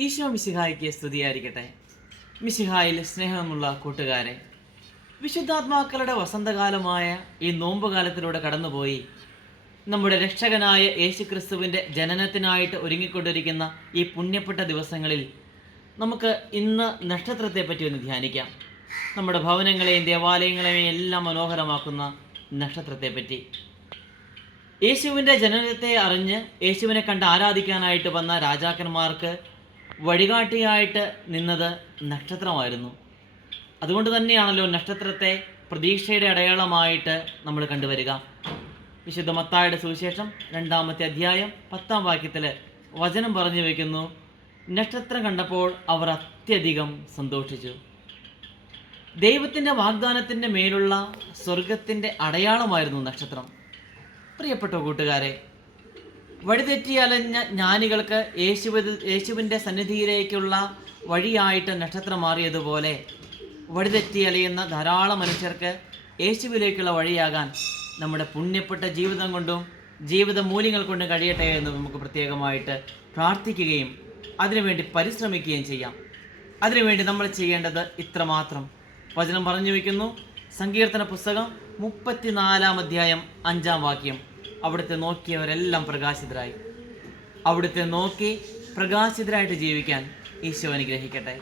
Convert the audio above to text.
ഈശോ മിശിഹായ്ക്ക് സ്തുതിയായിരിക്കട്ടെ. മിശിഹായിൽ സ്നേഹമുള്ള കൂട്ടുകാരെ, വിശുദ്ധാത്മാക്കളുടെ വസന്തകാലമായ ഈ നോമ്പുകാലത്തിലൂടെ കടന്നുപോയി നമ്മുടെ രക്ഷകനായ യേശുക്രിസ്തുവിൻ്റെ ജനനത്തിനായിട്ട് ഒരുങ്ങിക്കൊണ്ടിരിക്കുന്ന ഈ പുണ്യപ്പെട്ട ദിവസങ്ങളിൽ നമുക്ക് ഇന്ന് നക്ഷത്രത്തെ പറ്റി ഒന്ന് ധ്യാനിക്കാം. നമ്മുടെ ഭവനങ്ങളെയും ദേവാലയങ്ങളെയും എല്ലാം മനോഹരമാക്കുന്ന നക്ഷത്രത്തെപ്പറ്റി. യേശുവിൻ്റെ ജനനത്തെ അറിഞ്ഞ് യേശുവിനെ കണ്ട് ആരാധിക്കാനായിട്ട് വന്ന രാജാക്കന്മാർക്ക് വഴികാട്ടിയായിട്ട് നിന്നത് നക്ഷത്രമായിരുന്നു. അതുകൊണ്ട് തന്നെയാണല്ലോ നക്ഷത്രത്തെ പ്രതീക്ഷയുടെ അടയാളമായിട്ട് നമ്മൾ കണ്ടുവരിക. വിശുദ്ധ മത്തായിയുടെ സുവിശേഷം 2-ാമത്തെ അധ്യായം 10-ാം വാക്യത്തിൽ വചനം പറഞ്ഞു വയ്ക്കുന്നു, നക്ഷത്രം കണ്ടപ്പോൾ അവർ അത്യധികം സന്തോഷിച്ചു. ദൈവത്തിൻ്റെ വാഗ്ദാനത്തിൻ്റെ മേലുള്ള സ്വർഗത്തിൻ്റെ അടയാളമായിരുന്നു നക്ഷത്രം. പ്രിയപ്പെട്ട കൂട്ടുകാരെ, വഴിതെറ്റി അലഞ്ഞ ജ്ഞാനികൾക്ക് യേശുവിൻ്റെ സന്നിധിയിലേക്കുള്ള വഴിയായിട്ട് നക്ഷത്രം മാറിയതുപോലെ വഴിതെറ്റി അലയുന്ന ധാരാളം മനുഷ്യർക്ക് യേശുവിലേക്കുള്ള വഴിയാകാൻ നമ്മുടെ പുണ്യപ്പെട്ട ജീവിതം കൊണ്ടും ജീവിത മൂല്യങ്ങൾ കൊണ്ടും കഴിയട്ടെ എന്ന് നമുക്ക് പ്രത്യേകമായിട്ട് പ്രാർത്ഥിക്കുകയും അതിനുവേണ്ടി പരിശ്രമിക്കുകയും ചെയ്യാം. അതിനുവേണ്ടി നമ്മൾ ചെയ്യേണ്ടത് ഇത്രമാത്രം. വചനം പറഞ്ഞു വയ്ക്കുന്നു, സങ്കീർത്തന പുസ്തകം 34-ാം അധ്യായം 5-ാം വാക്യം, അവിടുത്തെ നോക്കിയവരെല്ലാം പ്രകാശിതരായി. അവിടുത്തെ നോക്കി പ്രകാശിതരായിട്ട് ജീവിക്കാൻ ഈശോ അനുഗ്രഹിക്കട്ടെ.